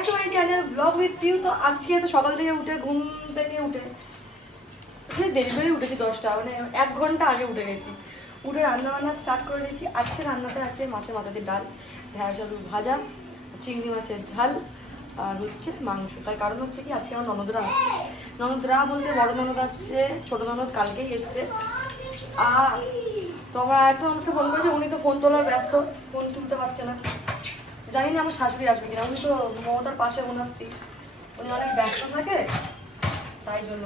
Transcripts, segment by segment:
Back to my channel blog with you তো আজকে তো সকাল থেকে উঠে, ঘুম থেকে উঠে দেরি করে উঠেছি দশটা মানে এক ঘণ্টা আগে উঠে গেছি। উঠে রান্না বান্না স্টার্ট করে দিয়েছি। আজকে রান্নাতে আছে মাছের মাথা দিয়ে ডাল ঢেঁড়স আলু ভাজা, চিংড়ি মাছের ঝাল আর হচ্ছে মাংস। তার কারণ হচ্ছে কি, আজকে আমার ননদরা আসছে। ননদরা বলতে বড় ননদ আসছে, ছোট ননদ কালকেই এসছে। আর তো আমার একটা ননদকে ফোন করেছে, উনি তো ফোন তোলার ব্যস্ত ফোন তুলতে পারছে না। জানি না আমার শাশুড়ি আসবে কিনা, উনি তো মমতার পাশে ওনার সিট উনি অনেক ব্যস্ত থাকে, তাই জন্য।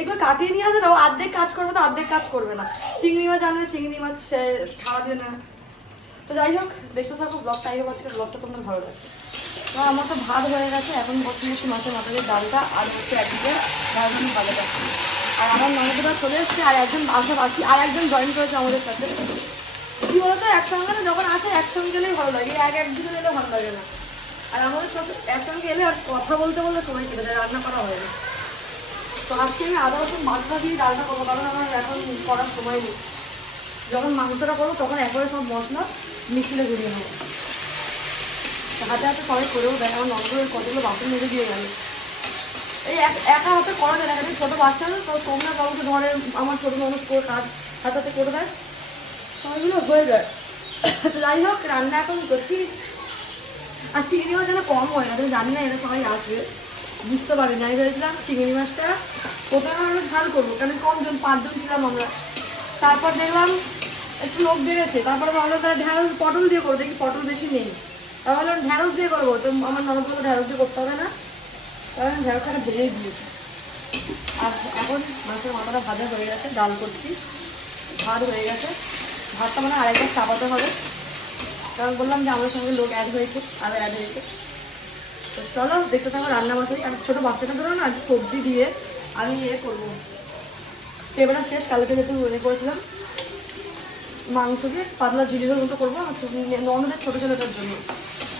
এগুলো কাটিয়ে নিয়ে আসে না অর্ধেক কাজ করবে তো অর্ধেক কাজ করবে না। চিংড়ি মাছ আনবে, চিংড়ি মাছ সে ছাড়া দিয়ে না তো যাই হোক, দেখতে থাকো ব্লগটা এই হোক আজকে ব্লগটা তোমাদের ভালো লাগবে। তো আমার তো ভাত হয়ে গেছে, এখন বসে মাছের মাথা ডালটা আর হচ্ছে একদিকে রাজধানী বাজাটা আর আমার ননদরা চলে এসছে, আর একজন আসা বাকি, আর একজন জয়েন করেছে আমাদের সাথে। কি বলতো, একসঙ্গে না যখন আসে, একসঙ্গে গেলেই ভালো লাগে। এক একদিনে এলে ভালো লাগে না। আর আমাদের সাথে একসঙ্গে এলে আর কথা বলতে বলতে সময় কেটে যায়, রান্না করা হয় না। তো আজকে আমি আদা, রসুন বাদা দিয়ে ডালটা করব, কারণ আমার এখন করার সময় নেই। যখন মাংসটা করব, তখন একবারে সব মশলা মিশিয়ে ঘুরিয়ে নেব হাতে হাতে সবাই করেও দেয়, আমার নন্দরের কতগুলো বাসন মেরে দিয়ে গেল। এই এক- একা হাতে করা যায় না ছোটো বাচ্চা তো তোমরা কাউকে ধরে, আমার ছোটো মানুষ কাজ হাতে হাতে করে দেয়। সবগুলো হয়ে যায়। তো যাই হোক, রান্না এখন করছি। আর চিংড়ি মাছ যেন কম হয় না তুমি জানি না এরা সবাই আসবে। বুঝতে পারি না, আমি ভেবেছিলাম চিংড়ি মাছটা প্রথমে আমরা ঝাল করব, কারণ কমজন, পাঁচজন ছিলাম আমরা। তারপর দেখলাম একটু লোক বেড়েছে, তারপরে ভাবলাম তাহলে ঢ্যাঁড়স, পটল দিয়ে করব, দেখি পটল বেশি নেই। তারপর ভাবলাম ঢ্যাঁড়স দিয়ে করব, তো আমার ননদ বলল ঢ্যাঁড়স দিয়ে করতে হবে না। তাহলে আমি ঢ্যাঁড়সটাকে ভেজেই দিয়েছি। আর এখন মাছের মাথাটা ভাজা হয়ে গেছে, ডাল করছি। ভাত হয়ে গেছে। ভাতটা মানে আরেকবার চাপাতে হবে। কারণ বললাম যে আমাদের সঙ্গে লোক অ্যাড হয়েছে আরও অ্যাড হয়েছে। তো চলো দেখতে থাকো রান্না বসাই আর ছোটো বাচ্চাটা ধরো না সবজি দিয়ে আমি ইয়ে করব। সেবেলা শেষ কালকে যেহেতু ইয়ে করেছিলাম মাংস দিয়ে পাতলা জিলিপের মতো করব আমার ছোট- ননদের ছোটো ছেলেটার জন্য।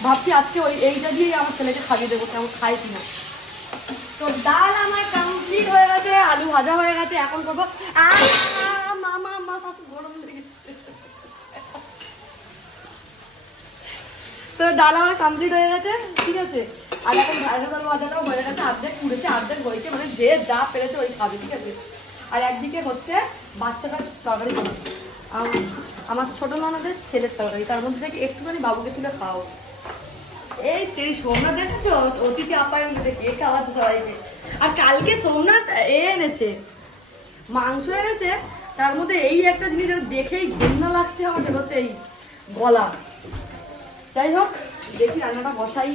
ভাবছি আজকে ওই এইটা দিয়েই আমার ছেলেকে খাইয়ে দেবো কেমন খাই কিনা তো ডাল আমার কমপ্লিট হয়ে গেছে আলু ভাজা হয়ে গেছে এখন করব আহ, মা মা মা গরম লেগেছে তো ডাল আমার কমপ্লিট হয়ে গেছে, ঠিক আছে? আর এখন ডাল ভাজাটাও হয়ে গেছে অর্ধেক পুড়েছে অর্ধেক হয়েছে মানে যে যা পেরেছে ওই খাবে, ঠিক আছে? আর একদিকে হচ্ছে বাচ্চাটা তরকারি আমার ছোট ননদের ছেলের তরকারি, তার মধ্যে থেকে একটুখানি বাবুকে তুলে খাও। এই তেরি সোমনাথ দেখেছ? অতিথি আপ্যায়ন দেখি এ খাওয়াতে সবাইকে? আর কালকে সোমনাথ এ এনেছে, মাংস এনেছে, তার মধ্যে এই একটা জিনিস দেখেই ঘেন্না লাগছে আমার, সেটা হচ্ছে এই গলা। যাই হোক দেখি রান্নাটা বসাই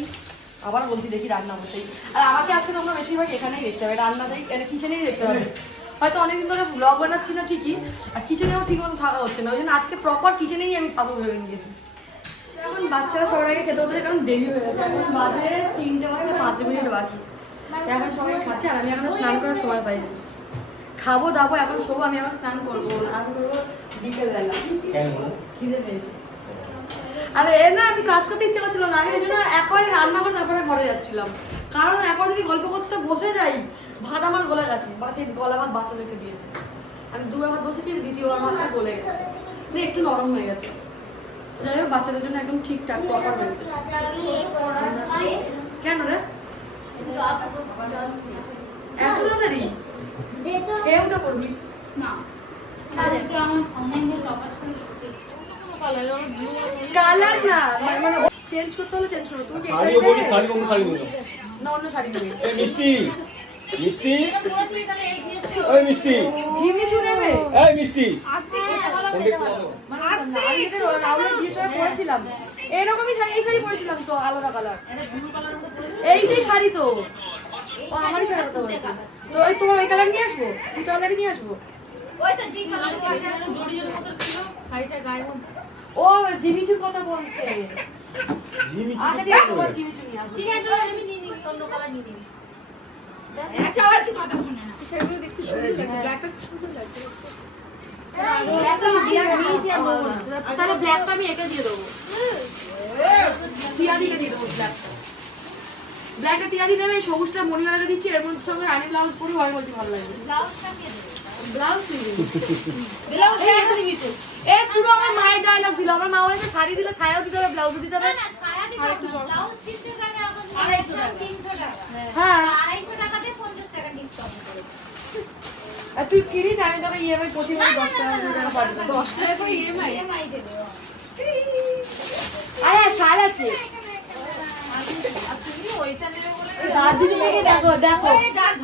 আবার বলছি দেখি রান্না বসাই। আর আমাকে আজকে তোমরা বেশিরভাগ এখানেই দেখতে হবে রান্নাটাই এটা কিচেনেই দেখতে হবে হয়তো অনেকদিন ধরে ব্লগ বানাচ্ছি না ঠিকই আর কিচেনেও ঠিক মতো থাকা হচ্ছে না ওই জন্য আজকে প্রপার কিচেনেই আমি খাব ভেবে নিয়েছি। এখন বাচ্চারা সবার আগে খেতে হচ্ছে কারণ দেরি হয়ে গেছে। এখন বাজে তিনটে বাজতে পাঁচ মিনিট বাকি। এখন সবাই খাচ্ছে আর আমি এখনও স্নান করার সময় পাইনি। খাব দাবো এখন শোবো আমি এখন স্নান করব স্নান করব বিকেলবেলা। খিদে পেয়েছে। আরে এ না আমি কাজ করতে ইচ্ছে করছিল না আমি ওই জন্য একবারে রান্না করে তারপরে ঘরে যাচ্ছিলাম। কারণ এখন যদি গল্প করতে বসে যাই ভাত আমার গলে গেছে। বা সেই গলা ভাত বাচ্চা বাচ্চাদেরকে দিয়েছে। আমি দুবার ভাত বসেছি দ্বিতীয়বার ভাতটা গলে গেছে। মানে একটু নরম হয়ে গেছে। যাই হোক বাচ্চাদের জন্য একদম ঠিকঠাক প্রপার হয়েছে। কেন রে? এত তাড়াতাড়ি? এ ওটা করবি? না তাদেরকে আমার অনলাইনে প্রকাশ করে কালার না। মানে মানে চেঞ্জ করতে হলে চেঞ্জ করো। তুমি কি শাড়িও বলি শাড়ি অন্য শাড়ি নিও না অন্য শাড়ি নেবে এই মিষ্টি। মিষ্টি? ওই মিষ্টি। ঝিমনি চু নেবে এই মিষ্টি। মানে এরকমই শাড়ি এই শাড়ি পরেছিলাম তো আলাদা কালার এইটাই শাড়ি তো। ও আমারই শাড়ি কথা বলছি। তো ওই তোমার ওই কালার নিয়ে আসব? দুটো কালারই নিয়ে আসব? ওই তো ঠিক কালার ও জিমিচুর কথা বলছে আবার কথা শুনে না। সেগুলো দেখতে সুন্দর লাগছে ব্ল্যাকটা সুন্দর লাগছে তাহলে ব্ল্যাকটা আমি একে দিয়ে দেবো। দিয়ে দেবো ব্ল্যাকটা ব্ল্যাকটা দেবে সবুজটা মনিমালাকে দিচ্ছি এর মধ্যে সঙ্গে রানী ব্লাউজ পরে হয় বলছি ভালো লাগবে। ব্লাউজটা ব্লাউজ ব্লাউজ এ পুরো আমার মায়ের ডায়লগ দিল। আমার মা শাড়ি দিলে ছায়াও দিতে হবে ব্লাউজ দিতে হবে হ্যাঁ। আর তুই কিনিস আমি তোকে ইএমআই প্রতি মাসে দশ টাকা দশ টাকা আরে শাল আছে। ওইটা নেবে দার্জিলিং থেকে দেখো দেখো।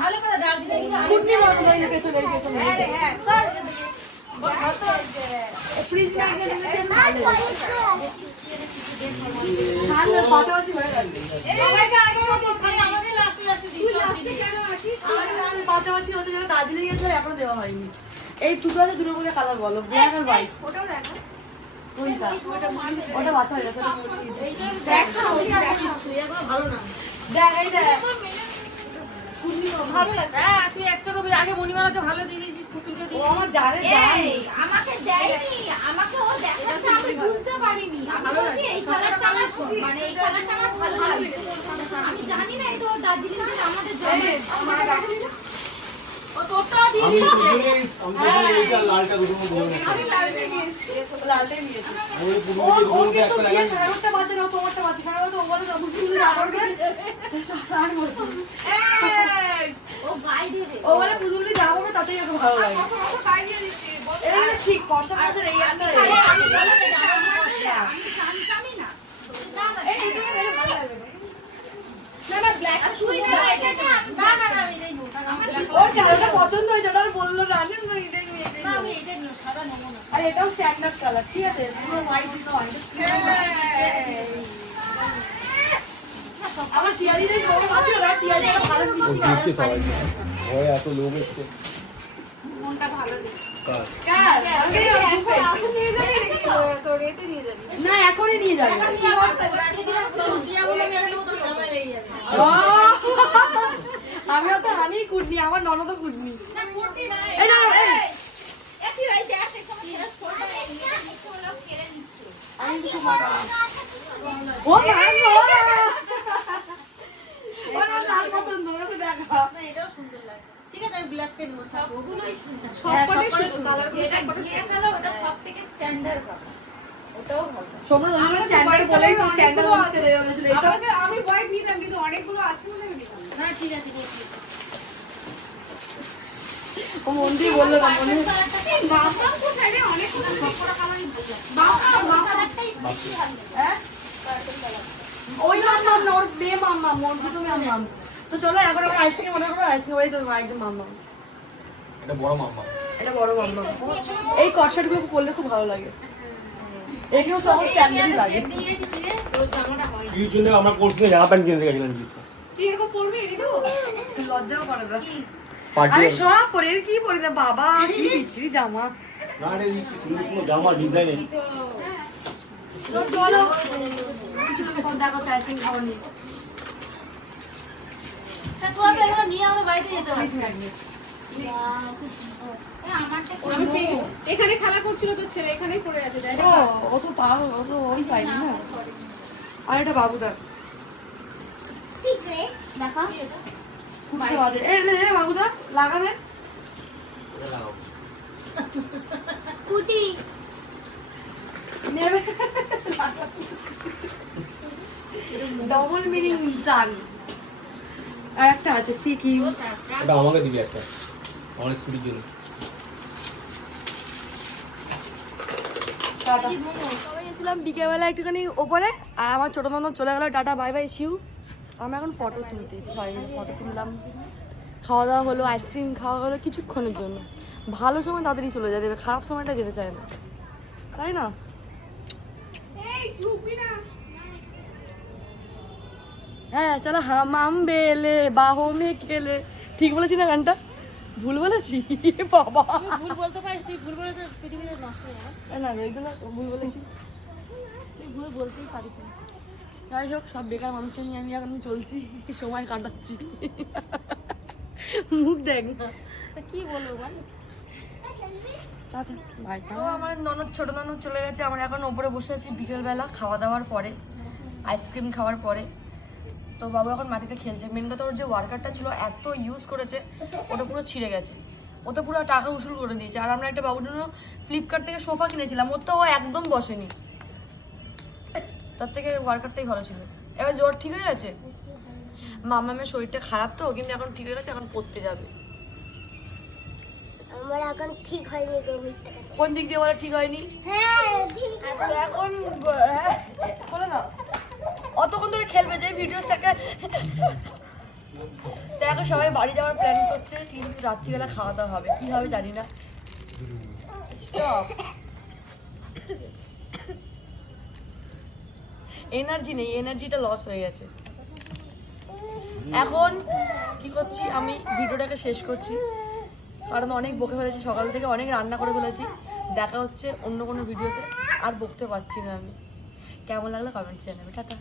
ভালো কথা দার্জিলিং কুটনি মতো এই পেছনে পেছনে হ্যাঁ স্যার ফ্রিজ না গেলে। হয়ে দার্জিলিং এখনও দেওয়া হয়নি। এই দুটো আছে দুটো করে কালার বলো ব্ল্যাক আর হোয়াইট ওটাও দেখো। ওটা বাচ্চা হয়ে গেছে দেখ। ভালো না দেখ। দেখ। ভালো হ্যাঁ তুই এক চোখে আগে মণিমালাকে ভালো দিয়ে দিয়েছিস পুতুলকে দিয়েছিস। আমার জানে আমাকে দেয়নি আমাকে ও দেখাচ্ছে আমি বুঝতে পারিনি। আমি বলছি এই কালারটা আমার মানে এই কালারটা আমার ভালো লাগে। আমি জানি না এটা ওর দার্জিলিং আমাদের জন্য ঠিক ফর্সা ফর্সা এই একটা পছন্দ হয়েছে ওটা আর বলল না আমি এটাই। আমি এটাই সাদা নেব না। আর এটাও স্ট্যান্ডার্ড কালার ঠিক আছে? পুরো হোয়াইট দিতে আমার টিয়ারিদের সব আছে ওরা টিয়ারিটা ভালো মিষ্টি দেখছে সবাই ভয়ে এত লোক এসছে। মনটা ভালো না এখনই নিয়ে যাবে। আমিও তো আমি কুটনি আমার ননদও কুটনি। আমি কিছু মাখাবো। ও লাল পছন্দ, দেখা। এটাও সুন্দর লাগছে ঠিক আছে আমি ব্ল্যাকটা নেব থাকব ওগুলোই সুন্দর। ঘিয়ে কালার ওটা সব থেকে স্ট্যান্ডার্ড কালার ওটাও ভালো সোমরা তুমি স্ট্যান্ডার্ড বলেই তো স্ট্যান্ডার্ড বলতে দেবে বলেছিল। এটা- আমি হোয়াইট নিলাম কিন্তু অনেকগুলো আছে বলে আমি না ঠিক আছে নিয়েছি ও বলল না, মনে হয়- হ্যাঁ? ওই মাম্মাম ওর মেয়ে মাম্মাম, ওর দুটো মাম্মাম। তো চলো এখন আমরা আইসক্রিম অর্ডার করব আইসক্রিম ওই তো একদম মাম্মাম। এটা বড় মাম্মা এটা বড় মাম্মাম। এই কটশার্টগুলো পরলে খুব ভালো লাগে। এগুলো তো আমার স্ট্যান্ডার্ডই লাগে হয় জন্য আমরা কোর্স নিয়ে জামা প্যান্ট কিনতে গেছিলাম কিছু। তুই এরকম পড়বি? এনে দেবো লজ্জাও করে না। আরে সব পরে কি পরে না বাবা কি বিচ্ছিরি জামা। না রে সুন্দর সুন্দর জামা ডিজাইনের তো চলো। কিছু পর দেখো আইসক্রিম খাওয়া নিয়ে তা তোরা তো এগুলো নিয়ে আমাদের বাড়িতে যেতে পেয়ে এখানে খেলা করছিল তো ছেলে এখানেই পড়ে আছে দেখ ও তো পাও ও তো ওই পাইনি না আর এটা বাবুদার দেখো। বাবুদা লাগাবে স্কুটি নেবে ডবল মিনিং জান আর একটা আছে সি কিউ এটা আমাকে দিবি একটা। আমার স্কুটির জন্য বিকেলবেলা একটুখানি ওপরে আর আমার ছোটো ননদ চলে গেল টাটা বাই বাই শিউ আমরা এখন ফটো তুলতে সবাই ফটো তুললাম। খাওয়া দাওয়া হলো আইসক্রিম খাওয়া হলো কিছুক্ষণের জন্য। ভালো সময় তাড়াতাড়ি চলে যায় দেবে খারাপ সময়টা যেতে চায় না। তাই না। হ্যাঁ চলো হামাম বেলে বাহো মে কেলে। ঠিক বলেছি না গানটা? ভুল বলেছি? বাবা। ভুল বলতে পারিস তুই ভুল বলে পৃথিবীতে নষ্ট হয়ে যাবে না ওইগুলো ভুল বলেছি। তুই ভুল বলতেই পারিস না। যাই হোক সব বেকার মানুষকে নিয়ে আমি এখন চলছি সময় কাটাচ্ছি। মুখ দেখ না। কি বলব বল? ভাই তো আমার ননদ ছোট ননদ চলে গেছে আমরা এখন ওপরে বসে আছি বিকেলবেলা খাওয়া দাওয়ার পরে আইসক্রিম খাওয়ার পরে। তো বাবা এখন মাটিতে খেলছে। মেন কথা ওর যে ওয়ার্কারটা ছিল এত ইউজ করেছে ওটা পুরো ছিঁড়ে গেছে। ও তো পুরো টাকা উসুল করে দিয়েছে আর আমরা একটা বাবুর জন্য ফ্লিপকার্ট থেকে সোফা কিনেছিলাম ওর তো ও একদম বসেনি। তার থেকে ওয়ার্কারটাই ভালো ছিল। এবার জ্বর ঠিক হয়ে গেছে? মামামের শরীরটা খারাপ তো কিন্তু এখন ঠিক হয়ে গেছে এখন পড়তে যাবে। আমার এখন ঠিক হয়নি। কোন দিক দিয়ে বলা ঠিক হয়নি? হ্যাঁ এখন ব- হ্যাঁ বলো না অতক্ষণ ধরে খেলবে যে ভিডিওসটাকে। এখন সবাই বাড়ি যাওয়ার প্ল্যান করছে, কিন্তু রাত্রিবেলা খাওয়া দাওয়া হবে। কি হবে জানি না. এনার্জি নেই এনার্জিটা লস হয়ে গেছে। এখন কি করছি, আমি ভিডিওটাকে শেষ করছি। কারণ অনেক বকে ফেলেছি, সকাল থেকে অনেক রান্না করে ফেলেছি। দেখা হচ্ছে অন্য কোনো ভিডিওতে, আর বকতে পারছি না আমি। কেমন লাগল কমেন্ট জানাবে, টাটা।